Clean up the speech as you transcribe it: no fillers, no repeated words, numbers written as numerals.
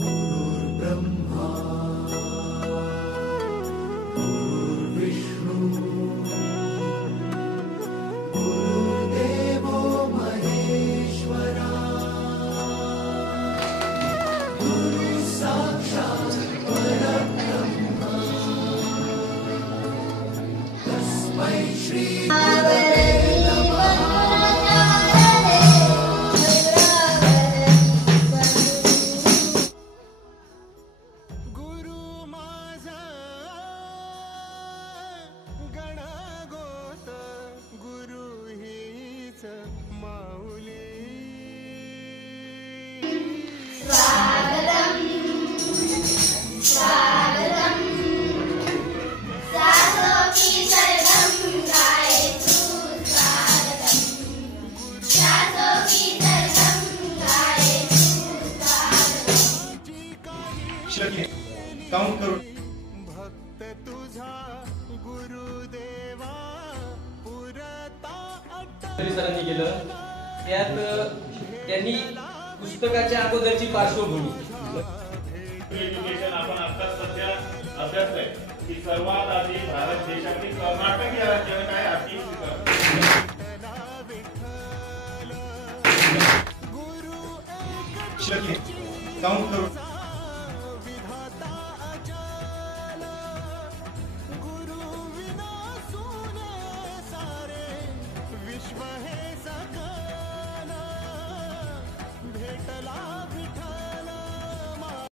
गुरुर्ब्रह्मा गुरुर्विष्णू गुरुर्देवो महेश्वरा गुरु साक्षात् परब्रह्म तस्मै श्री काउंट करू भक्त तुझा गुरुदेवा पुरता सरांनी केलं त्यात त्यांनी पुस्तकाच्या अगोदरची पार्श्वभूमी एज्युकेशन आपण आता सध्या अभ्यासतोय की सर्वात आधी भारत देशातील कर्नाटक या राज्याने काय आर्थिक काउंट करू